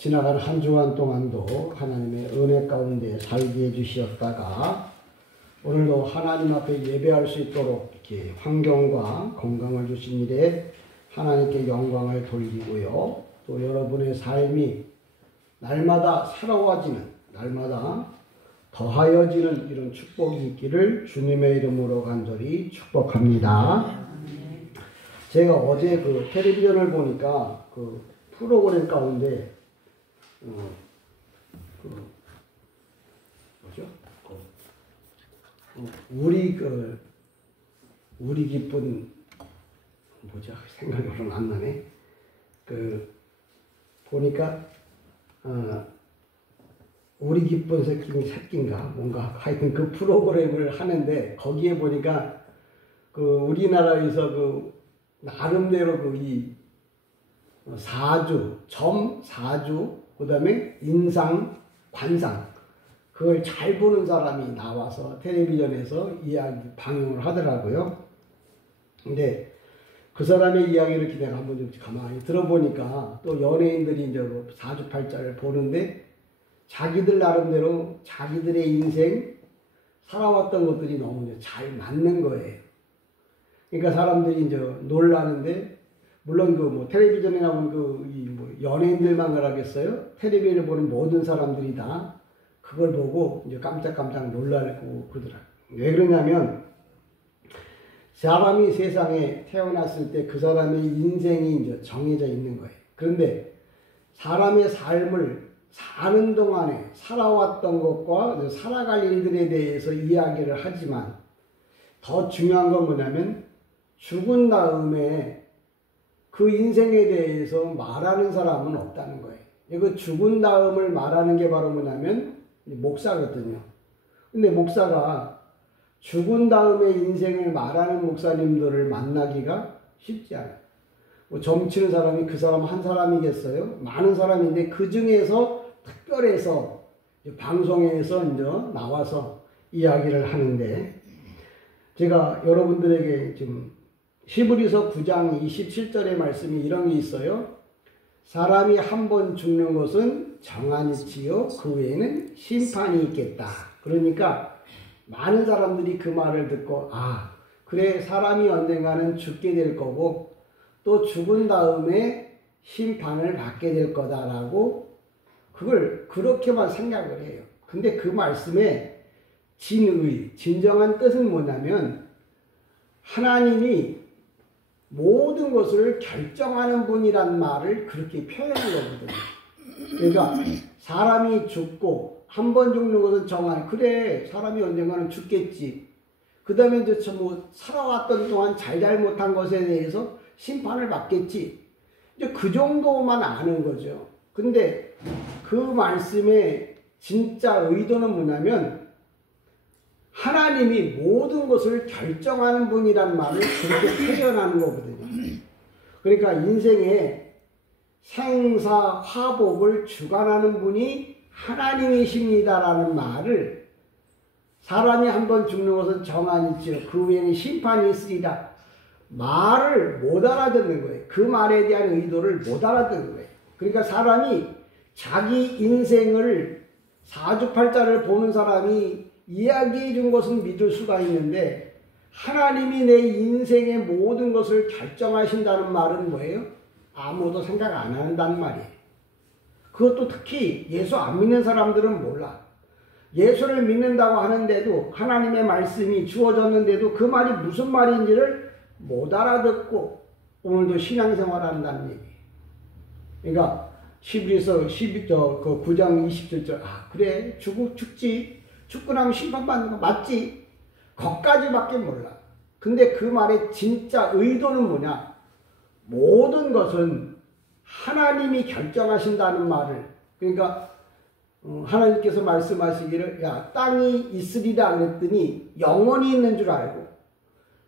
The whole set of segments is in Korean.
지나간 한 주간 동안도 하나님의 은혜 가운데 살게 해주셨다가 오늘도 하나님 앞에 예배할 수 있도록 이렇게 환경과 건강을 주신 일에 하나님께 영광을 돌리고요. 또 여러분의 삶이 날마다 새로워지는, 날마다 더하여지는 이런 축복이 있기를 주님의 이름으로 간절히 축복합니다. 제가 어제 그 텔레비전을 보니까 그 프로그램 가운데 우리 기쁜 뭐죠? 생각이 별로 안 나네. 보니까 우리 기쁜 새끼인가 뭔가 하여튼 그 프로그램을 하는데 거기에 보니까 우리나라에서 나름대로 이 사주, 그 다음에 인상, 관상 그걸 잘 보는 사람이 나와서 텔레비전에서 이야기 방영을 하더라고요. 근데 그 사람의 이야기를 이렇게 내가 한번 좀 가만히 들어보니까 또 연예인들이 이제 사주팔자를 보는데 자기들 나름대로 자기들의 인생 살아왔던 것들이 너무 잘 맞는 거예요. 그러니까 사람들이 이제 놀라는데 물론 텔레비전에 나오는 연예인들만 그러겠어요? 텔레비전을 보는 모든 사람들이 다 그걸 보고 이제 깜짝깜짝 놀라고 그러더라고요. 왜 그러냐면 사람이 세상에 태어났을 때 그 사람의 인생이 이제 정해져 있는 거예요. 그런데 사람의 삶을 사는 동안에 살아왔던 것과 살아갈 일들에 대해서 이야기를 하지만 더 중요한 건 뭐냐면 죽은 다음에 그 인생에 대해서 말하는 사람은 없다는 거예요. 그 죽은 다음을 말하는 게 바로 뭐냐면 목사거든요. 근데 목사가 죽은 다음에 인생을 말하는 목사님들을 만나기가 쉽지 않아요. 점치는 사람이 그 사람 한 사람이겠어요? 많은 사람인데 그 중에서 특별해서 방송에서 이제 나와서 이야기를 하는데 제가 여러분들에게 지금 히브리서 9장 27절의 말씀이 이런 게 있어요. 사람이 한 번 죽는 것은 정한이지요. 그 외에는 심판이 있겠다. 그러니까 많은 사람들이 그 말을 듣고 그래 사람이 언젠가는 죽게 될 거고 또 죽은 다음에 심판을 받게 될 거다라고 그걸 그렇게만 생각을 해요. 근데 그 말씀의 진정한 뜻은 뭐냐면 하나님이 모든 것을 결정하는 분이란 말을 그렇게 표현한 거거든요. 그러니까 사람이 죽고 한 번 죽는 것은 정한 그래 사람이 언젠가는 죽겠지. 그 다음에 이제 살아왔던 동안 잘못한 것에 대해서 심판을 받겠지. 이제 그 정도만 아는 거죠. 근데 그 말씀의 진짜 의도는 뭐냐면 하나님이 모든 것을 결정하는 분이란 말을 그렇게 표현하는 거거든요. 그러니까 인생의 생사 화복을 주관하는 분이 하나님이십니다라는 말을 사람이 한 번 죽는 것은 정한이지요. 그 외에는 심판이 있으리라. 말을 못 알아듣는 거예요. 그 말에 대한 의도를 못 알아듣는 거예요. 그러니까 사람이 자기 인생을 사주팔자를 보는 사람이 이야기해 준 것은 믿을 수가 있는데 하나님이 내 인생의 모든 것을 결정하신다는 말은 뭐예요? 아무도 생각 안 한다는 말이에요. 그것도 특히 예수 안 믿는 사람들은 몰라. 예수를 믿는다고 하는데도 하나님의 말씀이 주어졌는데도 그 말이 무슨 말인지를 못 알아듣고 오늘도 신앙생활 한다는 얘기예요. 그러니까 히브리서 9장 27절 그래 죽지. 죽고 나면 심판받는 거 맞지? 거기까지밖에 몰라. 근데 그 말의 진짜 의도는 뭐냐? 모든 것은 하나님이 결정하신다는 말을 그러니까 하나님께서 말씀하시기를 땅이 있으리라 그랬더니 영원히 있는 줄 알고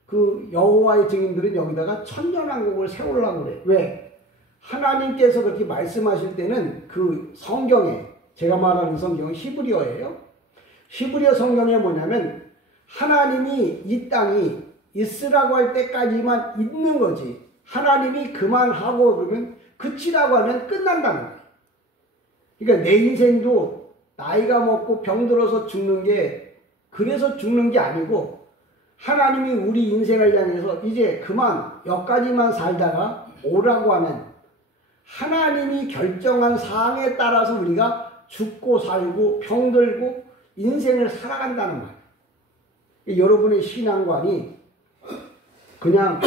그 여호와의 증인들은 여기다가 천년왕국을 세우려고 그래. 왜? 하나님께서 그렇게 말씀하실 때는 그 성경에 제가 말하는 성경은 히브리어예요. 히브리어 성경에 뭐냐면 하나님이 이 땅이 있으라고 할 때까지만 있는 거지. 하나님이 그만하고 그러면 그치라고 하면 끝난다는 거예요. 그러니까 내 인생도 나이가 먹고 병들어서 죽는 게 그래서 죽는 게 아니고 하나님이 우리 인생을 향해서 이제 그만 여기까지만 살다가 오라고 하는 하나님이 결정한 사항에 따라서 우리가 죽고 살고 병들고 인생을 살아간다는 말이에요. 여러분의 신앙관이 그냥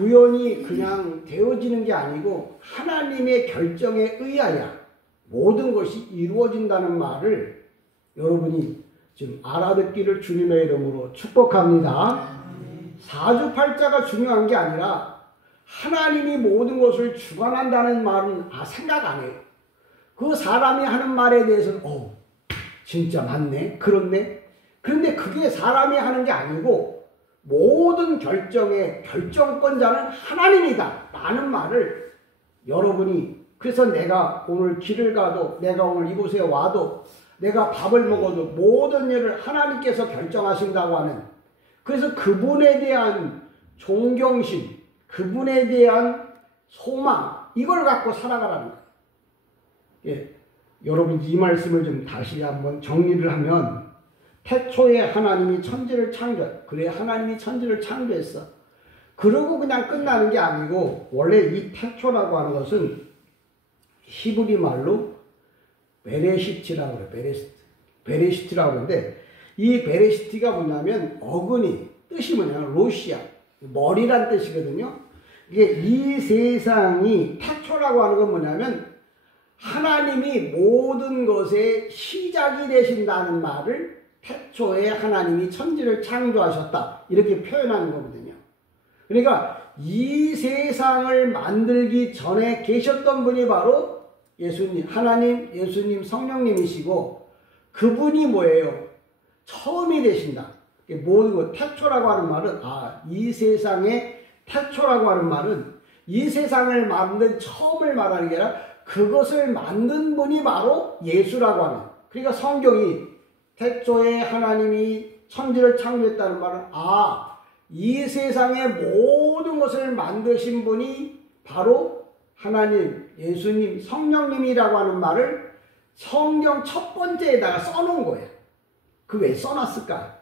우연히 그냥 되어지는 게 아니고 하나님의 결정에 의하여 모든 것이 이루어진다는 말을 여러분이 지금 알아듣기를 주님의 이름으로 축복합니다. 사주팔자가 중요한 게 아니라 하나님이 모든 것을 주관한다는 말은 생각 안 해요. 그 사람이 하는 말에 대해서는 진짜 맞네, 그렇네. 그런데 그게 사람이 하는 게 아니고 모든 결정의 결정권자는 하나님이다 라는 말을 여러분이, 그래서 내가 오늘 길을 가도 내가 오늘 이곳에 와도 내가 밥을 먹어도 모든 일을 하나님께서 결정하신다고 하는, 그래서 그분에 대한 존경심, 그분에 대한 소망, 이걸 갖고 살아가라는 거예요. 예, 여러분 이 말씀을 좀 다시 한번 정리를 하면, 태초에 하나님이 천지를 그래 하나님이 천지를 창조했어. 그러고 그냥 끝나는 게 아니고, 원래 이 태초라고 하는 것은 히브리 말로 베레시트라고 그래요. 베레시트라고 하는데, 이 베레시트가 뭐냐면 어근이, 뜻이 뭐냐면 로시아, 머리란 뜻이거든요. 이게 이 세상이, 태초라고 하는 건 뭐냐면 하나님이 모든 것의 시작이 되신다는 말을 태초에 하나님이 천지를 창조하셨다 이렇게 표현하는 거거든요. 그러니까 이 세상을 만들기 전에 계셨던 분이 바로 예수님, 하나님, 예수님, 성령님이시고, 그분이 뭐예요? 처음이 되신다. 모든 것, 태초라고 하는 말은, 이 세상의 태초라고 하는 말은 이 세상을 만든 처음을 말하는 게 아니라 그것을 만든 분이 바로 예수라고 하는. 그러니까 성경이 태초에 하나님이 천지를 창조했다는 말은 이 세상의 모든 것을 만드신 분이 바로 하나님, 예수님, 성령님이라고 하는 말을 성경 첫 번째에다가 써놓은 거예요. 그 왜 써놨을까?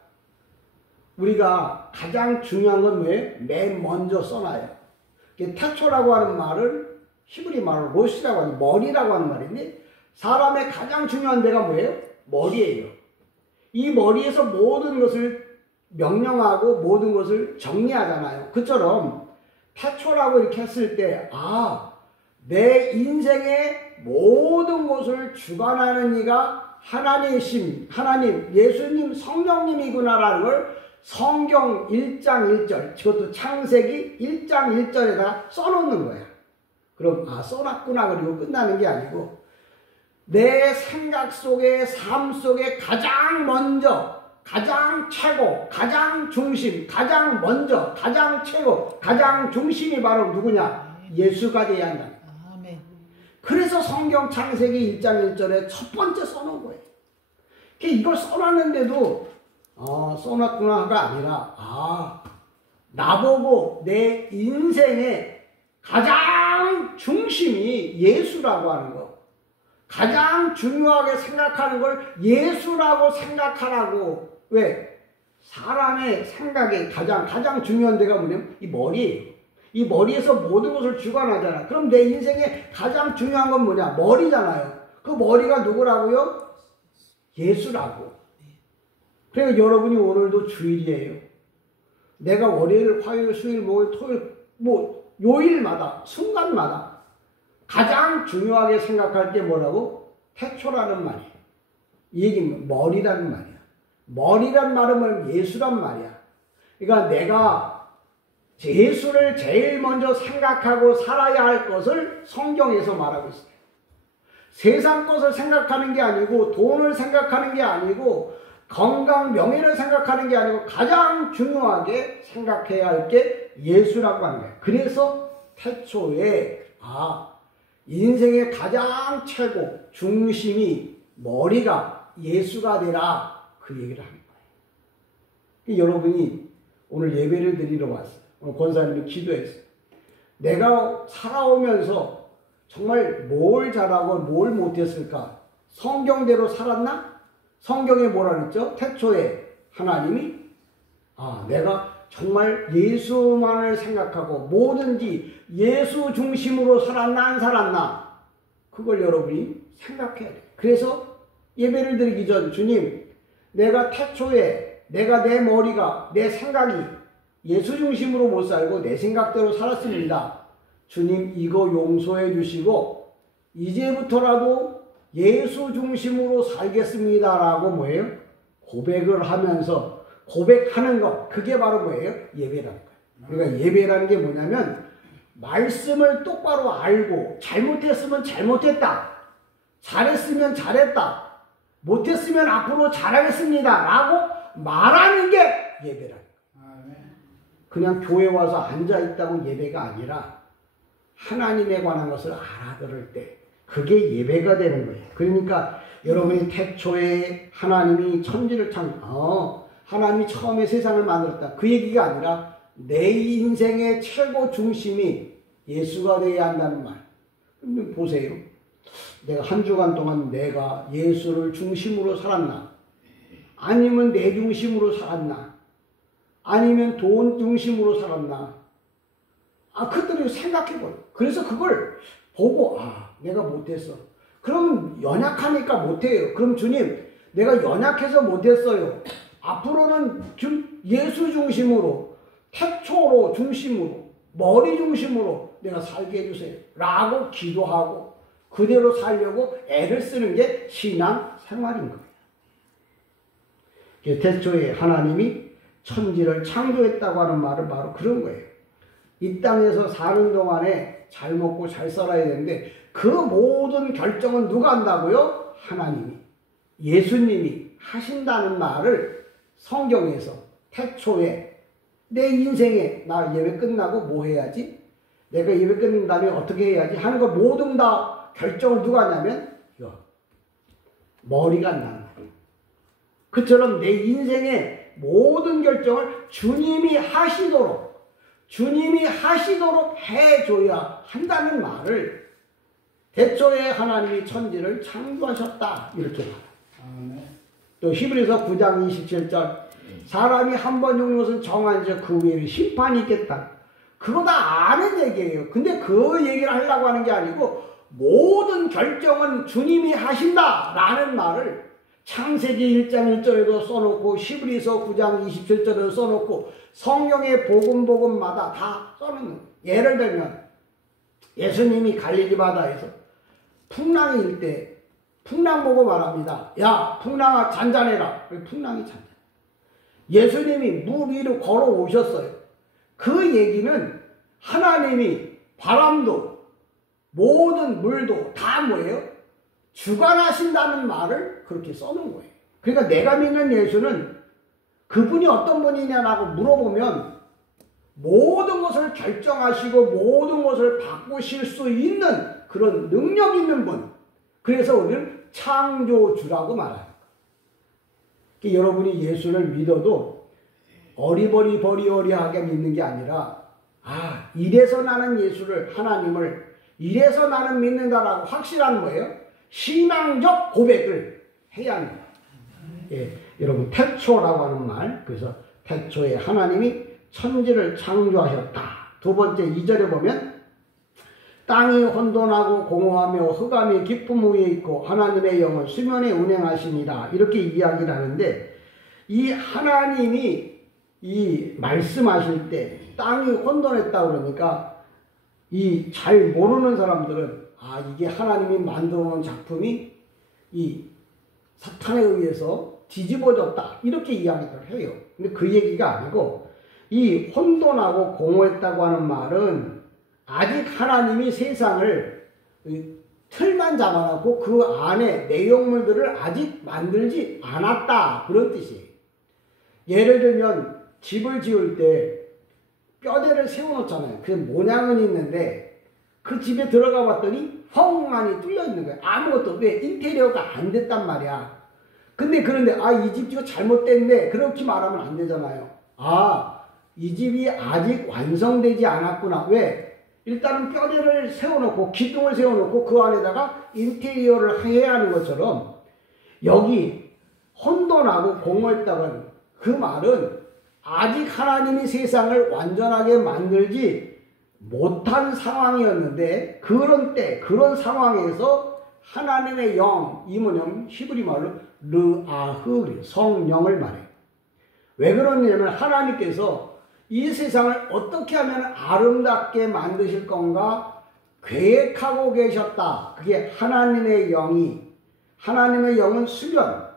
우리가 가장 중요한 건 뭐예요? 맨 먼저 써놔요. 태초라고 하는 말을 히브리 말로 로시라고 하는, 머리라고 하는 말인데, 사람의 가장 중요한 데가 뭐예요? 머리예요. 이 머리에서 모든 것을 명령하고 모든 것을 정리하잖아요. 그처럼 태초라고 이렇게 했을 때 내 인생의 모든 것을 주관하는 이가 하나님, 예수님, 성령님이구나라는 걸 성경 1장 1절, 그것도 창세기 1장 1절에다가 써놓는 거야. 그럼 써놨구나 그리고 끝나는 게 아니고, 내 생각 속에, 삶 속에 가장 먼저, 가장 최고, 가장 중심, 가장 먼저, 가장 최고, 가장 중심이 바로 누구냐? 예수가 돼야 한다. 아멘. 그래서 성경 창세기 1장 1절에 첫 번째 써놓은 거예요. 이걸 써놨는데도 써놨구나가 아니라 나보고 내 인생의 가장 중심이 예수라고 하는 거, 가장 중요하게 생각하는 걸 예수라고 생각하라고. 왜? 사람의 생각에 가장 중요한 데가 뭐냐면 이 머리예요. 이 머리에서 모든 것을 주관하잖아. 그럼 내 인생에 가장 중요한 건 뭐냐? 머리잖아요. 그 머리가 누구라고요? 예수라고. 그러니까 여러분이 오늘도 주일이에요. 내가 월요일, 화요일, 수요일, 목요일, 토요일, 요일마다, 순간마다 가장 중요하게 생각할 게 뭐라고? 태초라는 말이에요. 이 얘기는 머리라는 말이야. 머리란 말은 뭐냐면 예수란 말이야. 그러니까 내가 예수를 제일 먼저 생각하고 살아야 할 것을 성경에서 말하고 있어요. 세상 것을 생각하는 게 아니고, 돈을 생각하는 게 아니고, 건강, 명예를 생각하는 게 아니고, 가장 중요하게 생각해야 할 게 예수라고 하는 거예요. 그래서 태초에 인생의 가장 최고 중심이 머리가 예수가 되라, 그 얘기를 하는 거예요. 여러분이 오늘 예배를 드리러 왔어요. 오늘 권사님이 기도했어요. 내가 살아오면서 정말 뭘 잘하고 뭘 못했을까? 성경대로 살았나? 성경에 뭐라 그랬죠? 태초에 하나님이 내가 정말 예수만을 생각하고 뭐든지 예수 중심으로 살았나 안 살았나? 그걸 여러분이 생각해야 돼요. 그래서 예배를 드리기 전 주님, 내가 태초에 내가 내 머리가 내 생각이 예수 중심으로 못 살고 내 생각대로 살았습니다. 주님 이거 용서해 주시고 이제부터라도 예수 중심으로 살겠습니다 라고 뭐예요? 고백을 하면서 고백하는 것, 그게 바로 뭐예요? 예배라는 거예요. 그러니까 예배라는 게 뭐냐면 말씀을 똑바로 알고 잘못했으면 잘못했다, 잘했으면 잘했다, 못했으면 앞으로 잘하겠습니다 라고 말하는 게 예배라는 거예요. 그냥 교회 와서 앉아있다고 예배가 아니라 하나님에 관한 것을 알아들을 때 그게 예배가 되는 거예요. 그러니까 여러분이 태초에 하나님이 천지를 하나님이 처음에 세상을 만들었다, 그 얘기가 아니라 내 인생의 최고 중심이 예수가 되어야 한다는 말. 보세요. 내가 한 주간 동안 내가 예수를 중심으로 살았나? 아니면 내 중심으로 살았나? 아니면 돈 중심으로 살았나? 그것들을 생각해봐요. 그래서 그걸 보고 내가 못했어. 그럼 연약하니까 못해요. 그럼 주님, 내가 연약해서 못했어요. 앞으로는 예수 중심으로, 태초로 중심으로, 머리 중심으로 내가 살게 해주세요 라고 기도하고 그대로 살려고 애를 쓰는 게 신앙 생활인 거예요. 태초에 하나님이 천지를 창조했다고 하는 말은 바로 그런 거예요. 이 땅에서 사는 동안에 잘 먹고 잘 살아야 되는데 그 모든 결정은 누가 한다고요? 하나님이, 예수님이 하신다는 말을 성경에서 태초에 내 인생에 나 예배 끝나고 뭐 해야지? 내가 예배 끝난 다음에 어떻게 해야지? 하는 거 모든 다 결정을 누가 하냐면 머리가 한다는 거예요. 그처럼 내 인생의 모든 결정을 주님이 하시도록 해줘야 한다는 말을 태초에 하나님이 천지를 창조하셨다 이렇게 말해요. 또 히브리서 9장 27절 사람이 한 번 죽는 것은 정한이죠. 그 후에 심판이 있겠다. 그거 다 아는 얘기예요. 근데 그 얘기를 하려고 하는 게 아니고 모든 결정은 주님이 하신다라는 말을 창세기 1장 1절에도 써놓고 히브리서 9장 27절에도 써놓고 성경의 복음마다 다 써놓는 거예요. 예를 들면 예수님이 갈릴리 바다에서 풍랑이 일 때 풍랑 보고 말합니다. 야, 풍랑아 잔잔해라. 풍랑이 잔잔해. 예수님이 물 위로 걸어오셨어요. 그 얘기는 하나님이 바람도 모든 물도 다 뭐예요? 주관하신다는 말을 그렇게 써놓은 거예요. 그러니까 내가 믿는 예수는 그분이 어떤 분이냐라고 물어보면 모든 것을 결정하시고 모든 것을 바꾸실 수 있는 그런 능력 있는 분. 그래서 우리는 창조주라고 말합니다. 여러분이 예수를 믿어도 어리버리하게 믿는 게 아니라 이래서 나는 예수를, 하나님을 이래서 나는 믿는다라고 확실한 거예요. 신앙적 고백을 해야 합니다. 여러분 태초라고 하는 말, 그래서 태초에 하나님이 천지를 창조하셨다. 두 번째 2절에 보면 땅이 혼돈하고 공허하며 흑암이 깊음 위에 있고 하나님의 영은 수면에 운행하시니라 이렇게 이야기를 하는데 이 하나님이 이 말씀하실 때 땅이 혼돈했다 그러니까 이 잘 모르는 사람들은 이게 하나님이 만들어 놓은 작품이 이 사탄에 의해서 뒤집어졌다 이렇게 이야기를 해요. 근데 그 얘기가 아니고 이 혼돈하고 공허했다고 하는 말은 아직 하나님이 세상을 틀만 잡아놓고 그 안에 내용물들을 아직 만들지 않았다 그런 뜻이에요. 예를 들면 집을 지을 때 뼈대를 세워놓잖아요. 그 모양은 있는데 그 집에 들어가 봤더니 헝만이 뚫려 있는 거예요. 아무것도. 왜? 인테리어가 안 됐단 말이야. 그런데 이 집 지금 잘못됐네 그렇게 말하면 안 되잖아요. 이 집이 아직 완성되지 않았구나. 왜? 일단은 뼈대를 세워놓고 기둥을 세워놓고 그 안에다가 인테리어를 해야 하는 것처럼 여기 혼돈하고 공허했다는 그 말은 아직 하나님이 세상을 완전하게 만들지 못한 상황이었는데 그런 때 그런 상황에서 하나님의 영, 이 뭐냐면 히브리 말로 르아흐 성령을 말해. 왜 그러냐면 하나님께서 이 세상을 어떻게 하면 아름답게 만드실 건가 계획하고 계셨다. 그게 하나님의 영이, 하나님의 영은 수변,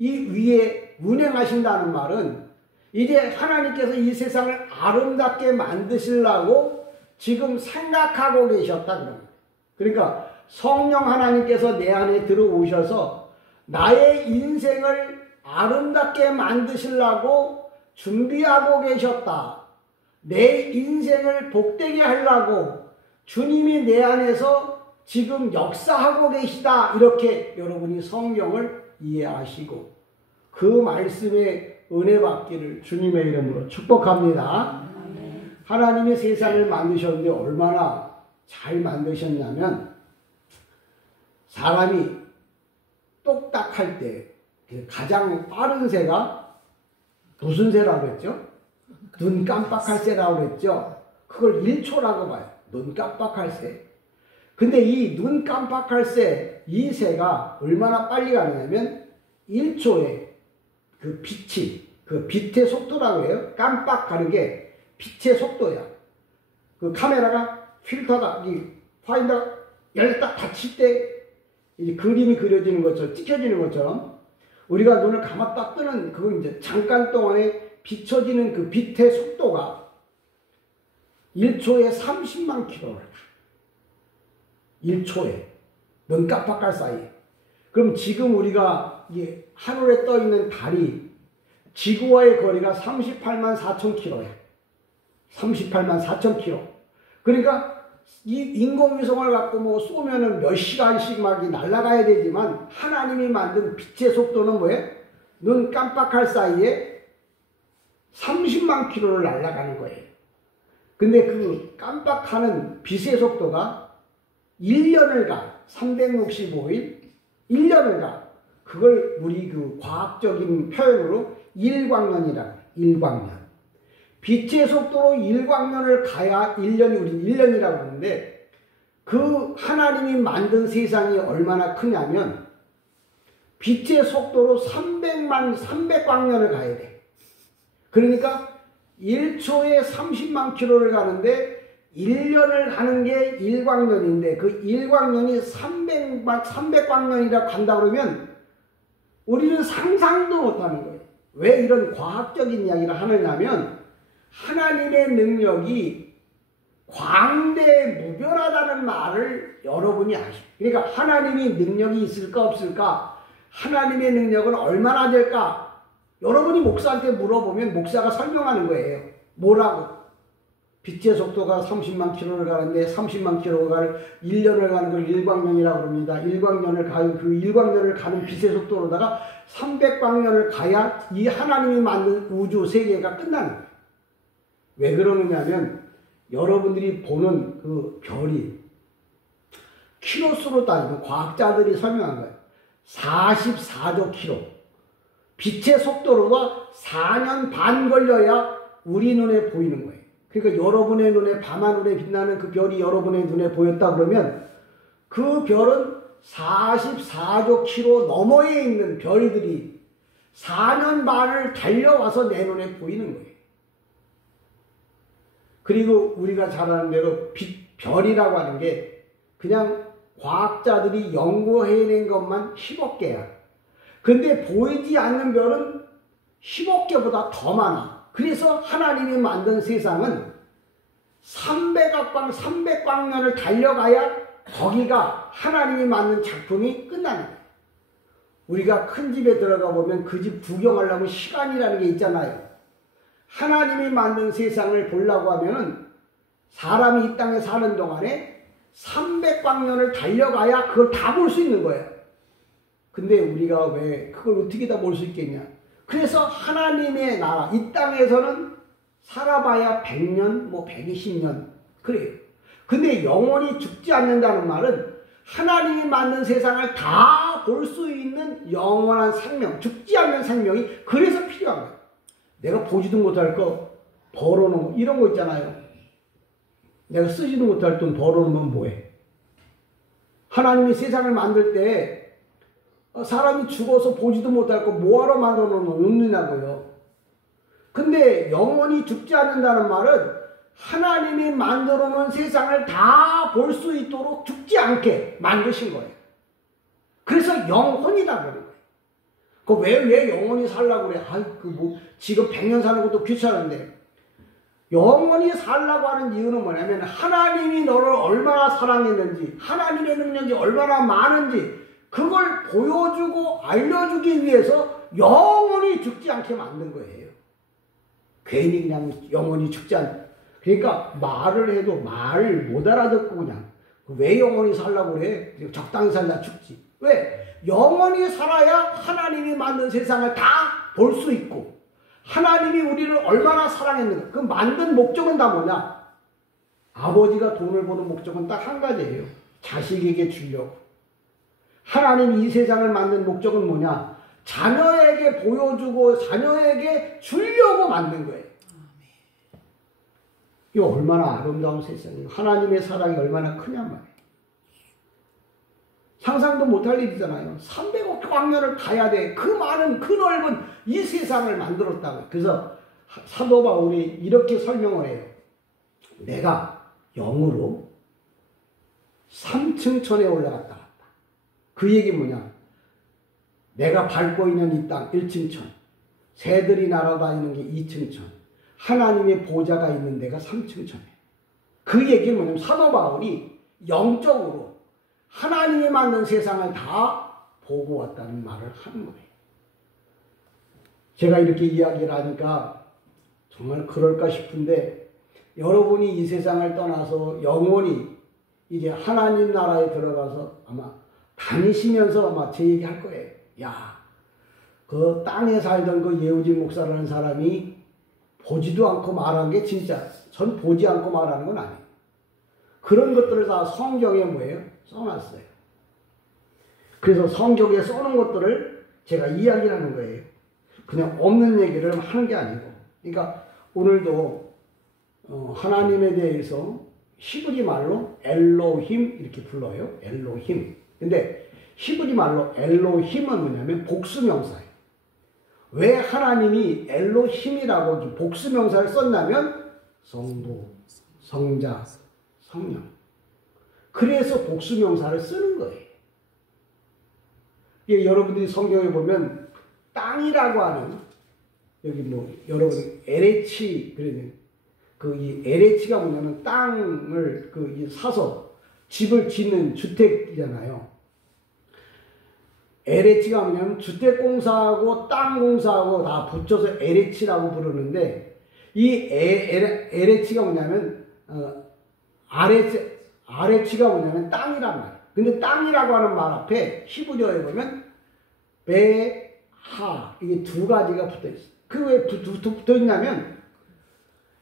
이 위에 운행하신다는 말은 이제 하나님께서 이 세상을 아름답게 만드시려고 지금 생각하고 계셨다. 그런 거예요. 그러니까 성령 하나님께서 내 안에 들어오셔서 나의 인생을 아름답게 만드시려고 준비하고 계셨다. 내 인생을 복되게 하려고 주님이 내 안에서 지금 역사하고 계시다. 이렇게 여러분이 성경을 이해하시고 그 말씀에 은혜 받기를 주님의 이름으로 축복합니다. 하나님이 세상을 만드셨는데 얼마나 잘 만드셨냐면 사람이 똑딱할 때 가장 빠른 새가 무슨 새라고 했죠? 눈 깜빡할 새라고 했죠? 그걸 1초라고 봐요. 눈 깜빡할 새. 근데 이 눈 깜빡할 새, 이 새가 얼마나 빨리 가느냐면 1초에 그 빛이, 그 빛의 속도라고 해요. 깜빡하는 게 빛의 속도야. 그 카메라가 필터가, 이 파인더가 열렸다 닫힐 때 이제 그림이 그려지는 것처럼, 찍혀지는 것처럼 우리가 눈을 감았다 뜨는 그 이제 잠깐 동안에 비춰지는 그 빛의 속도가 1초에 30만 킬로를 가. 1초에. 눈 깜빡할 사이에. 그럼 지금 우리가 이게 하늘에 떠 있는 달이 지구와의 거리가 38만 4천 킬로야. 38만 4천 킬로. 그러니까 이 인공위성을 갖고 뭐 쏘면은 몇 시간씩 막 날아가야 되지만 하나님이 만든 빛의 속도는 뭐예요? 눈 깜빡할 사이에 30만 킬로를 날아가는 거예요. 근데 그 깜빡하는 빛의 속도가 1년을 가. 365일 1년을 가. 그걸 우리 그 과학적인 표현으로 일광년이라고 해요. 일광년. 빛의 속도로 일광년을 가야 1년이 우리 1년이라고 하는데 그 하나님이 만든 세상이 얼마나 크냐면 빛의 속도로 300광년을 가야 돼. 그러니까 1초에 30만 킬로를 가는데 1년을 가는 게 일광년인데 그 일광년이 300광년이라 간다 그러면 우리는 상상도 못하는 거예요. 왜 이런 과학적인 이야기를 하느냐면 하나님의 능력이 광대무변하다는 말을 여러분이 아시죠. 그러니까 하나님이 능력이 있을까 없을까? 하나님의 능력은 얼마나 될까? 여러분이 목사한테 물어보면 목사가 설명하는 거예요. 뭐라고? 빛의 속도가 30만 킬로를 가는데 30만 킬로가 1년을 가는 걸 일광년이라고 합니다. 일광년을 가는 그 일광년을 가는 빛의 속도로다가 300광년을 가야 이 하나님이 만든 우주 세계가 끝나는 거예요. 왜 그러느냐면 여러분들이 보는 그 별이 킬로수로 따지면 과학자들이 설명한 거예요. 44조 킬로. 빛의 속도로가 4년 반 걸려야 우리 눈에 보이는 거예요. 그러니까 여러분의 눈에 밤하늘에 빛나는 그 별이 여러분의 눈에 보였다 그러면 그 별은 44조 킬로 너머에 있는 별들이 4년 반을 달려와서 내 눈에 보이는 거예요. 그리고 우리가 잘 아는 대로 별이라고 하는 게 그냥 과학자들이 연구해낸 것만 10억 개야. 근데 보이지 않는 별은 10억 개보다 더 많아. 그래서 하나님이 만든 세상은 300광년을 달려가야 거기가 하나님이 만든 작품이 끝나는 거예요. 우리가 큰 집에 들어가 보면 그 집 구경하려면 시간이라는 게 있잖아요. 하나님이 만든 세상을 보려고 하면은 사람이 이 땅에 사는 동안에 300광년을 달려가야 그걸 다 볼 수 있는 거예요. 근데 우리가 왜 그걸 어떻게 다 볼 수 있겠냐? 그래서 하나님의 나라, 이 땅에서는 살아봐야 100년, 뭐 120년 그래요. 근데 영원히 죽지 않는다는 말은 하나님이 만든 세상을 다 볼 수 있는 영원한 생명, 죽지 않는 생명이 그래서 필요한 거예요. 내가 보지도 못할 거 벌어놓은 거 이런 거 있잖아요. 내가 쓰지도 못할 돈 벌어놓으면 뭐해? 하나님이 세상을 만들 때 사람이 죽어서 보지도 못할 거 뭐하러 만들어 놓느냐고요. 근데 영원히 죽지 않는다는 말은 하나님이 만들어 놓은 세상을 다 볼 수 있도록 죽지 않게 만드신 거예요. 그래서 영혼이라고 그러는 거예요. 왜 영원히 살라고 그래? 지금 100년 사는 것도 귀찮은데. 영원히 살라고 하는 이유는 뭐냐면 하나님이 너를 얼마나 사랑했는지, 하나님의 능력이 얼마나 많은지 그걸 보여주고 알려주기 위해서 영원히 죽지 않게 만든 거예요. 괜히 그냥 영원히 죽지 않. 그러니까 말을 해도 말 못 알아듣고 그냥 왜 영원히 살라고 그래? 적당히 살다 죽지. 왜? 영원히 살아야 하나님이 만든 세상을 다 볼 수 있고 하나님이 우리를 얼마나 사랑했는가. 그 만든 목적은 다 뭐냐? 아버지가 돈을 버는 목적은 딱 한 가지예요. 자식에게 주려고. 하나님이 이 세상을 만든 목적은 뭐냐? 자녀에게 보여주고 자녀에게 주려고 만든 거예요. 이거 얼마나 아름다운 세상이에요. 하나님의 사랑이 얼마나 크냔 말이에요. 상상도 못할 일이잖아요. 300억 광년을 가야 돼. 그 많은 그 넓은 이 세상을 만들었다고. 그래서 사도 바울이 이렇게 설명을 해요. 내가 영으로 3층 천에 올라갔다 왔다. 그 얘기 뭐냐? 내가 밟고 있는 이 땅 1층 천, 새들이 날아다니는 게 2층 천, 하나님의 보좌가 있는 데가 3층 천이에요. 그 얘기는 뭐냐면 사도 바울이 영적으로 하나님이 만든 세상을 다 보고 왔다는 말을 하는 거예요. 제가 이렇게 이야기를 하니까 정말 그럴까 싶은데 여러분이 이 세상을 떠나서 영원히 이제 하나님 나라에 들어가서 아마 다니시면서 아마 제 얘기 할 거예요. 야, 그 땅에 살던 그 예우진 목사라는 사람이 보지도 않고 말한 게 진짜 전 보지 않고 말하는 건 아니에요. 그런 것들을 다 성경에 뭐예요? 써놨어요. 그래서 성경에 써놓은 것들을 제가 이야기를 하는 거예요. 그냥 없는 얘기를 하는 게 아니고. 그러니까 오늘도 하나님에 대해서 히브리 말로 엘로힘 이렇게 불러요. 엘로힘. 근데 히브리 말로 엘로힘은 뭐냐면 복수명사예요. 왜 하나님이 엘로힘이라고 복수명사를 썼냐면 성부, 성자, 성령. 그래서 복수명사를 쓰는 거예요. 이게 여러분들이 성경에 보면 땅이라고 하는 여기 뭐 여러분 에레치 그러는 그 이 에레치가 뭐냐면 땅을 그 사서 집을 짓는 주택이잖아요. 에레치가 뭐냐면 주택공사하고 땅공사하고 다 붙여서 에레치라고 부르는데 이 에레치가 뭐냐면 아레치가 뭐냐면 땅이란 말이에요. 근데 땅이라고 하는 말 앞에 히브리어에 보면 베하 이게 두 가지가 붙어 있어요. 그 왜 붙어 있냐면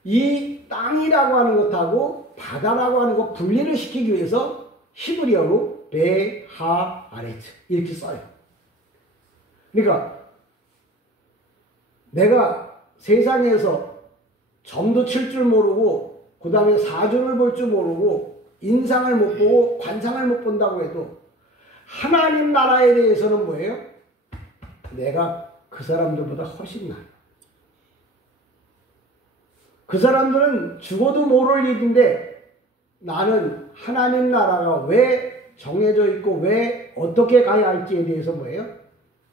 이 땅이라고 하는 것하고 바다라고 하는 것 분리를 시키기 위해서 히브리어로 베하 아레츠 이렇게 써요. 그러니까 내가 세상에서 점도 칠 줄 모르고 그 다음에 사주를 볼 줄 모르고 인상을 못 보고 관상을 못 본다고 해도 하나님 나라에 대해서는 뭐예요? 내가 그 사람들보다 훨씬 나아요. 그 사람들은 죽어도 모를 일인데 나는 하나님 나라가 왜 정해져 있고 왜 어떻게 가야 할지에 대해서 뭐예요?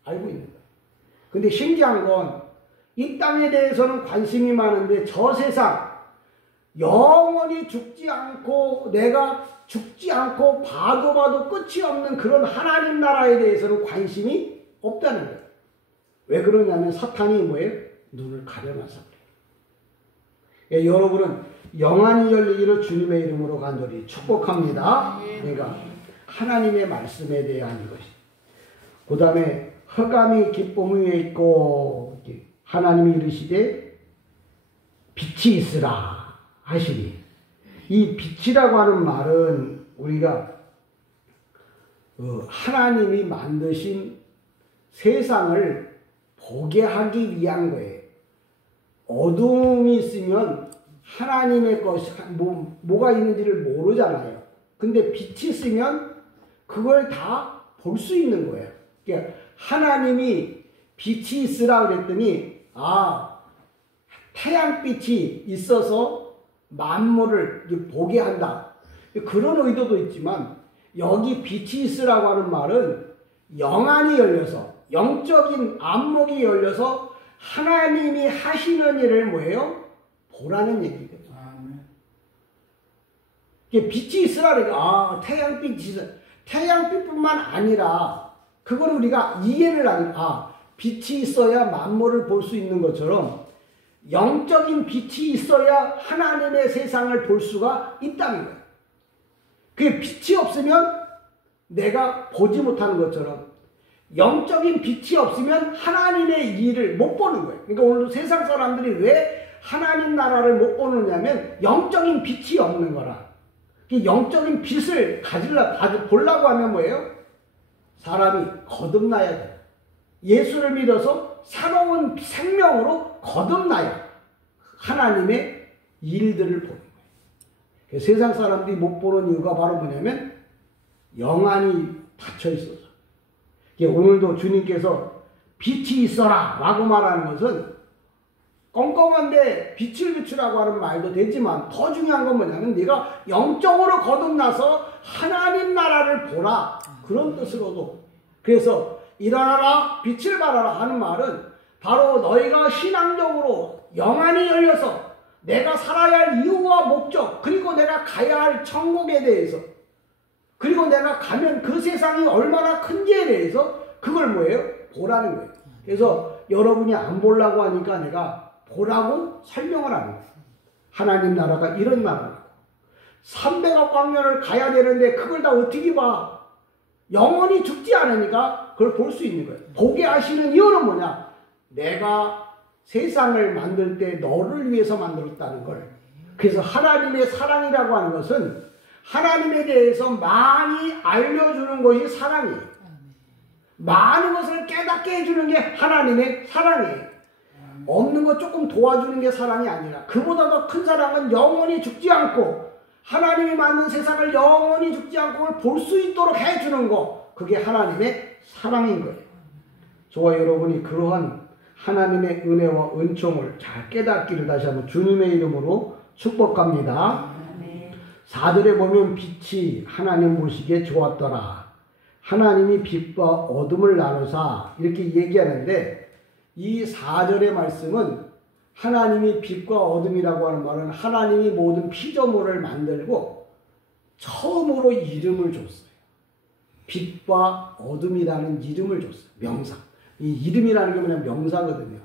알고 있는 거예요. 근데 신기한 건 이 땅에 대해서는 관심이 많은데 저 세상 영원히 죽지 않고 내가 죽지 않고 봐도 끝이 없는 그런 하나님 나라에 대해서는 관심이 없다는 거예요. 왜 그러냐면 사탄이 뭐예요? 눈을 가려놔서 그래요. 여러분은 영안이 열리기를 주님의 이름으로 간절히 축복합니다. 그러니까 하나님의 말씀에 대한 이것이. 그 다음에 흑암이 기쁨 위에 있고 하나님이 이르시되 빛이 있으라 하시니 이 빛이라고 하는 말은 우리가 하나님이 만드신 세상을 보게 하기 위한 거예요. 어둠이 있으면 하나님의 것이 뭐가 있는지를 모르잖아요. 근데 빛이 있으면 그걸 다 볼 수 있는 거예요. 그러니까 하나님이 빛이 있으라 그랬더니 태양빛이 있어서 만물을 보게 한다. 그런 의도도 있지만 여기 빛이 있으라고 하는 말은 영안이 열려서 영적인 안목이 열려서 하나님이 하시는 일을 뭐예요? 보라는 얘기거든요. 빛이 있으라 그러니까 태양빛이 있어. 태양빛뿐만 아니라 그걸 우리가 이해를 하는 빛이 있어야 만물을 볼 수 있는 것처럼 영적인 빛이 있어야 하나님의 세상을 볼 수가 있다는 거예요. 그게 빛이 없으면 내가 보지 못하는 것처럼 영적인 빛이 없으면 하나님의 일을 못 보는 거예요. 그러니까 오늘 세상 사람들이 왜 하나님 나라를 못 보느냐면 영적인 빛이 없는 거라. 영적인 빛을 보려고 하면 뭐예요? 사람이 거듭나야 돼요. 예수를 믿어서 새로운 생명으로 거듭나야 하나님의 일들을 보는 거예요. 세상 사람들이 못 보는 이유가 바로 뭐냐면 영안이 닫혀 있어서. 오늘도 주님께서 빛이 있어라 라고 말하는 것은 껌껌한데 빛을 비추라고 하는 말도 되지만 더 중요한 건 뭐냐면 네가 영적으로 거듭나서 하나님 나라를 보라 그런 뜻으로도. 그래서 일어나라 빛을 발하라 하는 말은 바로 너희가 신앙적으로 영안이 열려서 내가 살아야 할 이유와 목적 그리고 내가 가야 할 천국에 대해서 그리고 내가 가면 그 세상이 얼마나 큰지에 대해서 그걸 뭐예요? 보라는 거예요. 그래서 여러분이 안 보려고 하니까 내가 보라고 설명을 하는 거예요. 하나님 나라가 이런 나라라고. 300억 광년을 가야 되는데 그걸 다 어떻게 봐? 영원히 죽지 않으니까 그걸 볼 수 있는 거예요. 보게 하시는 이유는 뭐냐? 내가 세상을 만들 때 너를 위해서 만들었다는 걸. 그래서 하나님의 사랑이라고 하는 것은 하나님에 대해서 많이 알려주는 것이 사랑이에요. 많은 것을 깨닫게 해주는 게 하나님의 사랑이에요. 없는 것 조금 도와주는 게 사랑이 아니라 그보다 더 큰 사랑은 영원히 죽지 않고 하나님이 만든 세상을 영원히 죽지 않고 볼 수 있도록 해주는 거 그게 하나님의 사랑인 거예요. 저와 여러분이 그러한 하나님의 은혜와 은총을 잘 깨닫기를 다시 한번 주님의 이름으로 축복합니다. 4절에 보면 빛이 하나님 보시기에 좋았더라. 하나님이 빛과 어둠을 나누사 이렇게 얘기하는데 이 4절의 말씀은 하나님이 빛과 어둠이라고 하는 말은 하나님이 모든 피조물을 만들고 처음으로 이름을 줬어요. 빛과 어둠이라는 이름을 줬어요. 명사. 이 이름이라는 게 뭐냐면 명사거든요.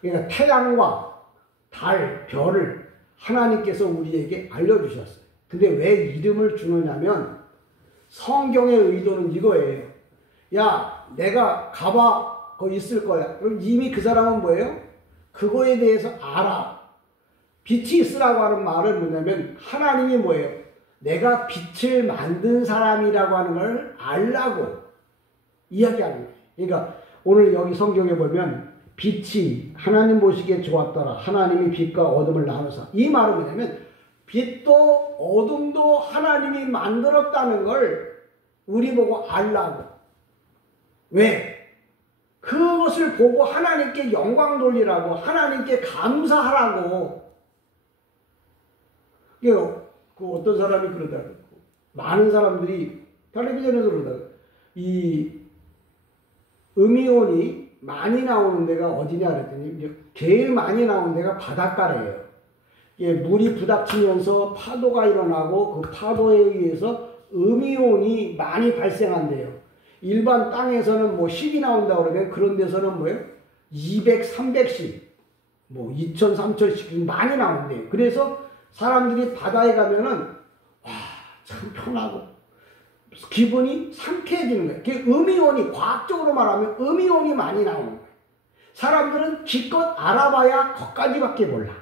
그러니까 태양과 달, 별을 하나님께서 우리에게 알려주셨어요. 근데 왜 이름을 주느냐면 성경의 의도는 이거예요. 야, 내가 가봐. 거기 있을 거야. 그럼 이미 그 사람은 뭐예요? 그거에 대해서 알아. 빛이 있으라고 하는 말은 뭐냐면 하나님이 뭐예요? 내가 빛을 만든 사람이라고 하는 걸 알라고 이야기하는 거예요. 그러니까 오늘 여기 성경에 보면 빛이 하나님 보시기에 좋았더라. 하나님이 빛과 어둠을 나누사. 이 말은 뭐냐면 빛도 어둠도 하나님이 만들었다는 걸 우리 보고 알라고. 왜? 그것을 보고 하나님께 영광 돌리라고 하나님께 감사하라고. 그 어떤 사람이 그러더라고요. 많은 사람들이 텔레비전에서 그러더라고요. 이 음이온이 많이 나오는 데가 어디냐 그랬더니 제일 많이 나오는 데가 바닷가래요. 물이 부닥치면서 파도가 일어나고 그 파도에 의해서 음이온이 많이 발생한대요. 일반 땅에서는 뭐 10이 나온다고 그러면 그런 데서는 뭐예요? 200, 300씩, 뭐 2000, 3000씩 많이 나온대요. 그래서 사람들이 바다에 가면은 와, 참 편하고 기분이 상쾌해지는 거예요. 그게 음이온이 과학적으로 말하면 음이온이 많이 나오는 거예요. 사람들은 기껏 알아봐야 거기까지밖에 몰라.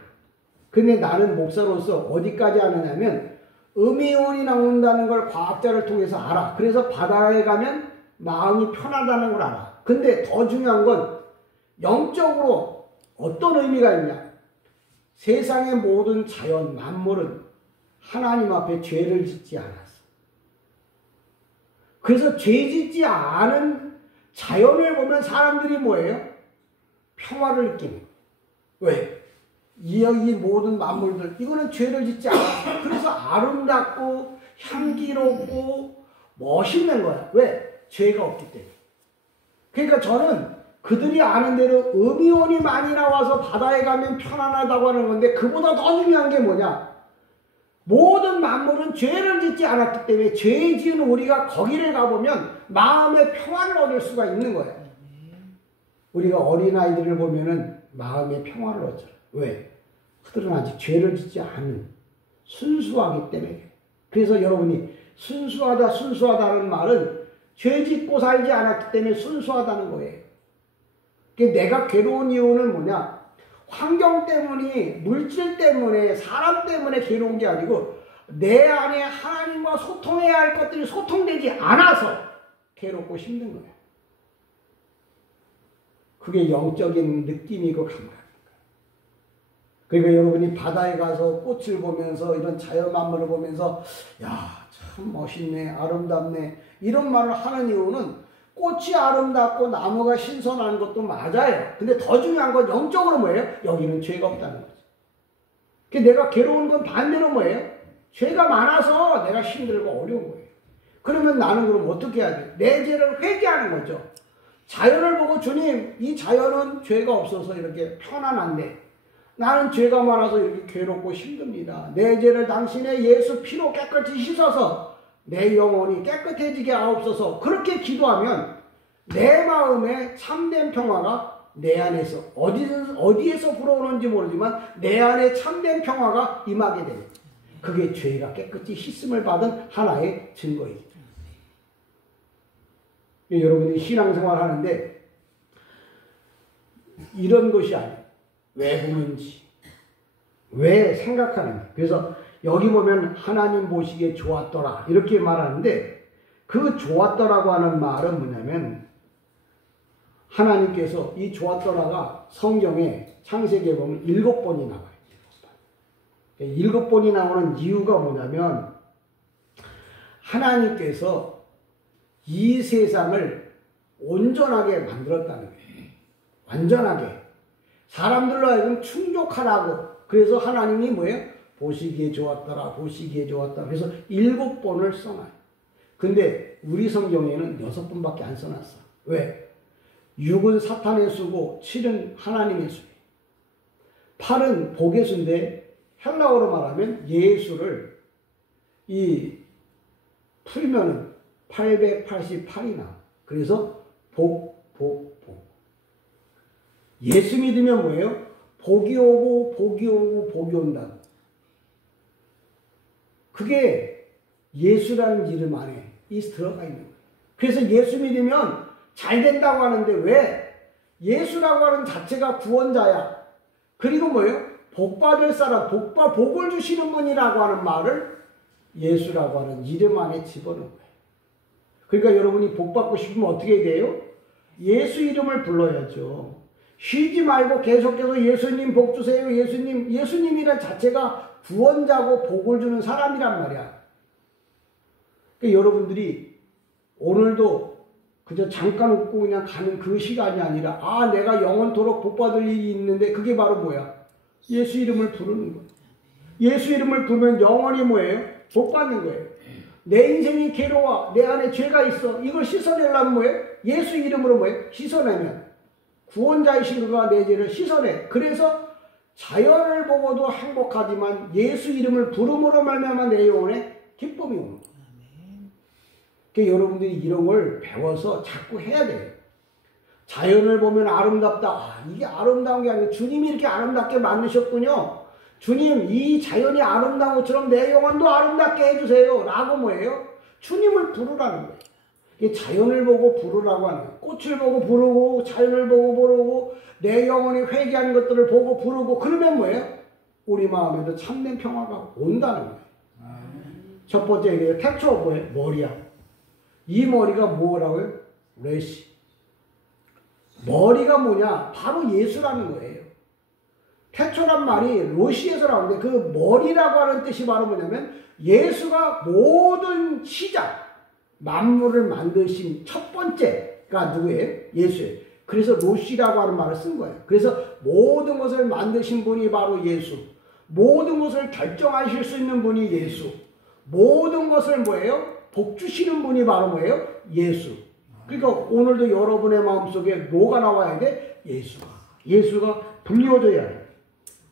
근데 나는 목사로서 어디까지 아느냐면 음이온이 나온다는 걸 과학자를 통해서 알아. 그래서 바다에 가면 마음이 편하다는 걸 알아. 근데 더 중요한 건 영적으로 어떤 의미가 있냐. 세상의 모든 자연, 만물은 하나님 앞에 죄를 짓지 않았어. 그래서 죄 짓지 않은 자연을 보면 사람들이 뭐예요? 평화를 느끼는 거예요. 왜? 이 모든 만물들, 이거는 죄를 짓지 않았어. 그래서 아름답고 향기롭고 멋있는 거야. 왜? 죄가 없기 때문에. 그러니까 저는 그들이 아는 대로 음이온이 많이 나와서 바다에 가면 편안하다고 하는 건데, 그보다 더 중요한 게 뭐냐? 모든 만물은 죄를 짓지 않았기 때문에 죄 지은 우리가 거기를 가보면 마음의 평화를 얻을 수가 있는 거예요. 우리가 어린아이들을 보면은 마음의 평화를 얻잖아요. 왜? 그들은 아직 죄를 짓지 않은 순수하기 때문에. 그래서 여러분이 순수하다는 말은 죄 짓고 살지 않았기 때문에 순수하다는 거예요. 내가 괴로운 이유는 뭐냐? 환경 때문에, 물질 때문에, 사람 때문에 괴로운 게 아니고 내 안에 하나님과 소통해야 할 것들이 소통되지 않아서 괴롭고 힘든 거예요. 그게 영적인 느낌이고 감각입니다. 그러니까 여러분이 바다에 가서 꽃을 보면서 이런 자연 만물을 보면서 야, 참 멋있네, 아름답네 이런 말을 하는 이유는 꽃이 아름답고 나무가 신선한 것도 맞아요. 근데 더 중요한 건 영적으로 뭐예요? 여기는 죄가 없다는 거죠. 내가 괴로운 건 반대로 뭐예요? 죄가 많아서 내가 힘들고 어려운 거예요. 그러면 나는 그럼 어떻게 해야 돼? 내 죄를 회개하는 거죠. 자연을 보고 주님, 이 자연은 죄가 없어서 이렇게 편안한데 나는 죄가 많아서 이렇게 괴롭고 힘듭니다. 내 죄를 당신의 예수 피로 깨끗이 씻어서 내 영혼이 깨끗해지게 하옵소서. 그렇게 기도하면 내 마음에 참된 평화가 내 안에서 어디에서 불어오는지 모르지만 내 안에 참된 평화가 임하게 됩니다. 그게 죄가 깨끗이 씻음을 받은 하나의 증거입니다. 여러분이 신앙생활 하는데 이런 것이 아니에요. 왜 보는지, 왜 생각하는지. 그래서 여기 보면 하나님 보시기에 좋았더라 이렇게 말하는데, 그 좋았더라고 하는 말은 뭐냐면 하나님께서 이 좋았더라가 성경에 창세기에 보면 7번이 나와요. 7번이 나오는 이유가 뭐냐면 하나님께서 이 세상을 온전하게 만들었다는 거예요. 완전하게. 사람들로 하여금 충족하라고. 그래서 하나님이 뭐예요? 보시기에 좋았더라, 보시기에 좋았더라. 그래서 7번을 써놔요. 근데 우리 성경에는 6번밖에 안 써놨어. 왜? 6은 사탄의 수고 7은 하나님의 수예요. 8은 복의 수인데 헬라어로 말하면 예수를 풀면은 888이 나와. 그래서 복. 예수 믿으면 뭐예요? 복이 오고 복이 오고 복이 온다. 그게 예수라는 이름 안에 들어가 있는 거예요. 그래서 예수 믿으면 잘 된다고 하는데 왜? 예수라고 하는 자체가 구원자야. 그리고 뭐예요? 복 받을 사람, 복을 주시는 분이라고 하는 말을 예수라고 하는 이름 안에 집어넣은 거예요. 그러니까 여러분이 복 받고 싶으면 어떻게 돼요? 예수 이름을 불러야죠. 쉬지 말고 계속해서 예수님 복 주세요. 예수님이란 자체가 구원자고 복을 주는 사람이란 말이야. 그러니까 여러분들이 오늘도 그저 잠깐 웃고 그냥 가는 그 시간이 아니라 내가 영원토록 복 받을 일이 있는데 그게 바로 뭐야? 예수 이름을 부르는 거예요. 예수 이름을 부르면 영원히 뭐예요? 복 받는 거예요. 내 인생이 괴로워. 내 안에 죄가 있어. 이걸 씻어내려면 뭐예요? 예수 이름으로 뭐예요? 씻어내면 구원자이신 그가 내 죄를 씻어내. 그래서 자연을 보고도 행복하지만 예수 이름을 부름으로 말미암아 내 영혼에 기쁨이 오는 거예요. 그러니까 여러분들이 이런 걸 배워서 자꾸 해야 돼요. 자연을 보면 아름답다. 이게 아름다운 게 아니고 주님이 이렇게 아름답게 만드셨군요. 주님, 이 자연이 아름다운 것처럼 내 영혼도 아름답게 해주세요. 라고 뭐예요? 주님을 부르라는 거예요. 이게 자연을 보고 부르라고 하는 거예요. 꽃을 보고 부르고, 자연을 보고 부르고, 내 영혼이 회개하는 것들을 보고 부르고, 그러면 뭐예요? 우리 마음에도 참된 평화가 온다는 거예요. 첫 번째 얘기예요. 태초가 뭐예요? 머리야. 이 머리가 뭐라고요? 레시. 머리가 뭐냐? 바로 예수라는 거예요. 태초란 말이 로시에서 나오는데 그 머리라고 하는 뜻이 바로 뭐냐면 예수가 모든 시작, 만물을 만드신 첫 번째가 누구예요? 예수예요. 그래서 로시라고 하는 말을 쓴 거예요. 그래서 모든 것을 만드신 분이 바로 예수. 모든 것을 결정하실 수 있는 분이 예수. 모든 것을 뭐예요? 복주시는 분이 바로 뭐예요? 예수. 그러니까 오늘도 여러분의 마음속에 뭐가 나와야 돼? 예수가 불리워져야 해요.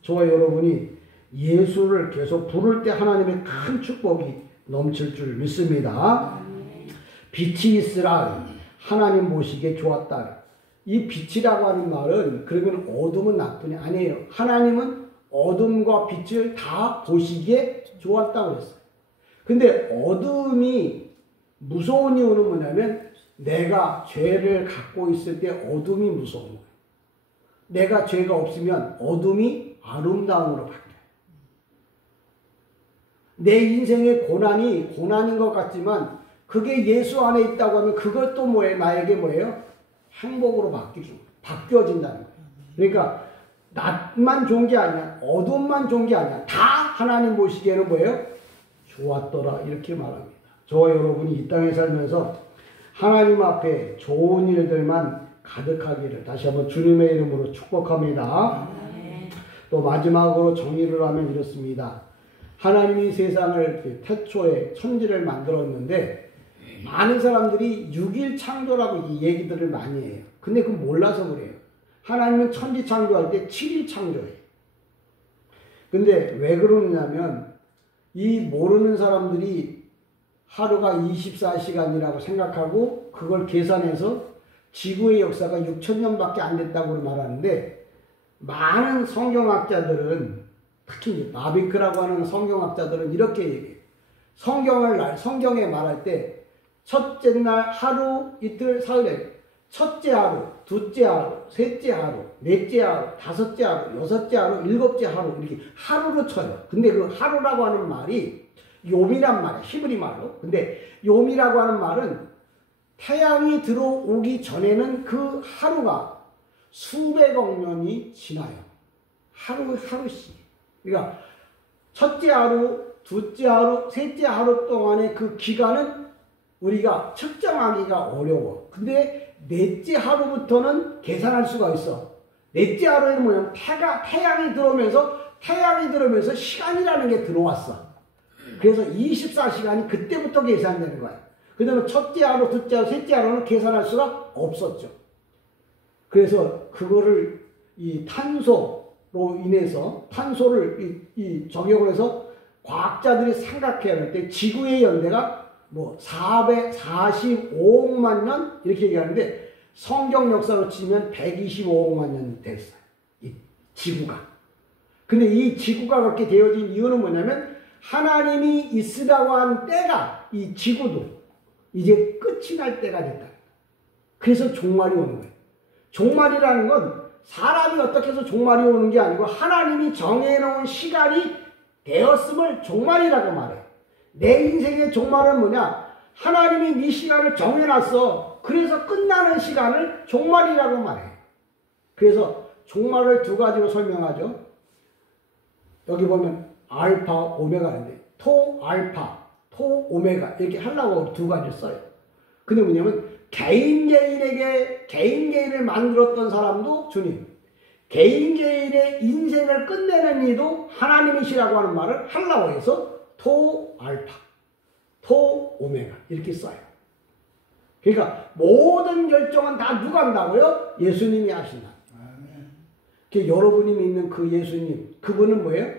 저와 여러분이 예수를 계속 부를 때 하나님의 큰 축복이 넘칠 줄 믿습니다. 빛이 있으라 하나님 보시기에 좋았다. 이 빛이라고 하는 말은 그러면 어둠은 나쁜이 아니에요. 하나님은 어둠과 빛을 다 보시기에 좋았다고 했어요. 근데 어둠이 무서운 이유는 뭐냐면 내가 죄를 갖고 있을 때 어둠이 무서운 거예요. 내가 죄가 없으면 어둠이 아름다움으로 바뀌어요. 내 인생의 고난이 고난인 것 같지만 그게 예수 안에 있다고 하면 그것도 뭐예요? 나에게 뭐예요? 행복으로 바뀌어진다는 거예요. 그러니까 낮만 좋은 게 아니야. 어둠만 좋은 게 아니야. 다 하나님 보시기에는 뭐예요? 좋았더라. 이렇게 말합니다. 저와 여러분이 이 땅에 살면서 하나님 앞에 좋은 일들만 가득하기를 다시 한번 주님의 이름으로 축복합니다. 또 마지막으로 정리를 하면 이렇습니다. 하나님이 세상을 태초에 천지를 만들었는데 많은 사람들이 6일 창조라고 이 얘기들을 많이 해요. 근데 그건 몰라서 그래요. 하나님은 천지 창조할 때 7일 창조해요. 근데 왜 그러느냐면 이 모르는 사람들이 하루가 24시간이라고 생각하고 그걸 계산해서 지구의 역사가 6,000년밖에 안 됐다고 말하는데 많은 성경학자들은 특히 마비크라고 하는 성경학자들은 이렇게 얘기해요. 성경에 말할 때 첫째 날 하루 이틀 사흘에 첫째 하루, 둘째 하루, 셋째 하루, 넷째 하루, 다섯째 하루, 여섯째 하루, 일곱째 하루 이렇게 하루로 쳐요. 근데 그 하루라고 하는 말이 욤이란 말이에요. 히브리 말로. 근데 욤이라고 하는 말은 태양이 들어오기 전에는 그 하루가 수백억 년이 지나요. 하루씩. 그러니까 첫째 하루, 둘째 하루, 셋째 하루 동안의 그 기간은 우리가 측정하기가 어려워. 근데 넷째 하루부터는 계산할 수가 있어. 넷째 하루에는 뭐냐면 태양이 들어오면서 시간이라는 게 들어왔어. 그래서 24시간이 그때부터 계산되는 거야. 그 다음에 첫째 하루, 둘째 하루, 셋째 하루는 계산할 수가 없었죠. 그래서 그거를 이 탄소로 인해서 탄소를 적용을 해서 과학자들이 생각해야 할 때 지구의 연대가 뭐 445억만 년 이렇게 얘기하는데 성경 역사로 치면 125억만 년 됐어요. 이 지구가. 근데 이 지구가 그렇게 되어진 이유는 뭐냐면 하나님이 있으라고 한 때가 이 지구도 이제 끝이 날 때가 됐다. 그래서 종말이 오는 거예요. 종말이라는 건 사람이 어떻게 해서 종말이 오는 게 아니고 하나님이 정해놓은 시간이 되었음을 종말이라고 말해요. 내 인생의 종말은 뭐냐? 하나님이 네 시간을 정해놨어. 그래서 끝나는 시간을 종말이라고 말해요. 그래서 종말을 두 가지로 설명하죠. 여기 보면 알파, 오메가인데 토, 알파, 토, 오메가 이렇게 하려고 두 가지를 써요. 근데 뭐냐면 개인을 만들었던 사람도 주님, 개인의 인생을 끝내는 이도 하나님이시라고 하는 말을 하려고 해서 토, 알파, 토, 오메가 이렇게 써요. 그러니까 모든 결정은 다 누가 한다고요? 예수님이 하신다. 여러분이 믿는 그 예수님, 그분은 뭐예요?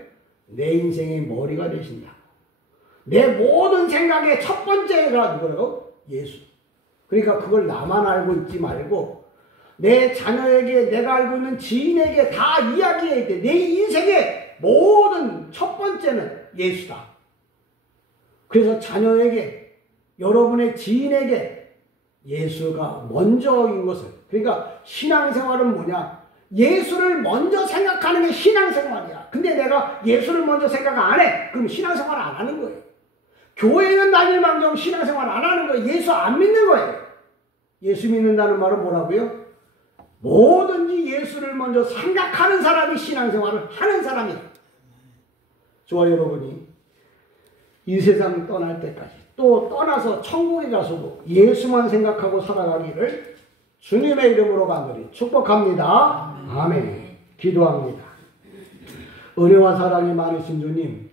내 인생의 머리가 되신다. 내 모든 생각의 첫 번째가 누구라고? 예수. 그러니까 그걸 나만 알고 있지 말고 내 자녀에게, 내가 알고 있는 지인에게 다 이야기해야 돼. 내 인생의 모든 첫 번째는 예수다. 그래서 자녀에게, 여러분의 지인에게 예수가 먼저인 것을, 그러니까 신앙생활은 뭐냐? 예수를 먼저 생각하는 게 신앙생활이야. 근데 내가 예수를 먼저 생각 안 해. 그럼 신앙생활 안 하는 거예요. 교회는 다닐망정 신앙생활 안 하는 거예요. 예수 안 믿는 거예요. 예수 믿는다는 말은 뭐라고요? 뭐든지 예수를 먼저 생각하는 사람이 신앙생활을 하는 사람이다. 저와 여러분이 이 세상 떠날 때까지 또 떠나서 천국에 가서도 예수만 생각하고 살아가기를 주님의 이름으로 간절히 축복합니다. 아멘. 기도합니다. 은혜와 사랑이 많으신 주님,